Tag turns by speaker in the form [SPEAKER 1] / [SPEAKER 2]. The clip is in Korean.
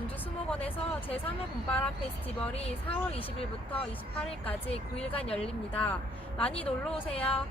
[SPEAKER 1] 전주 수목원에서 제3회 봄바람 페스티벌이 4월 20일부터 28일까지 9일간 열립니다. 많이 놀러 오세요.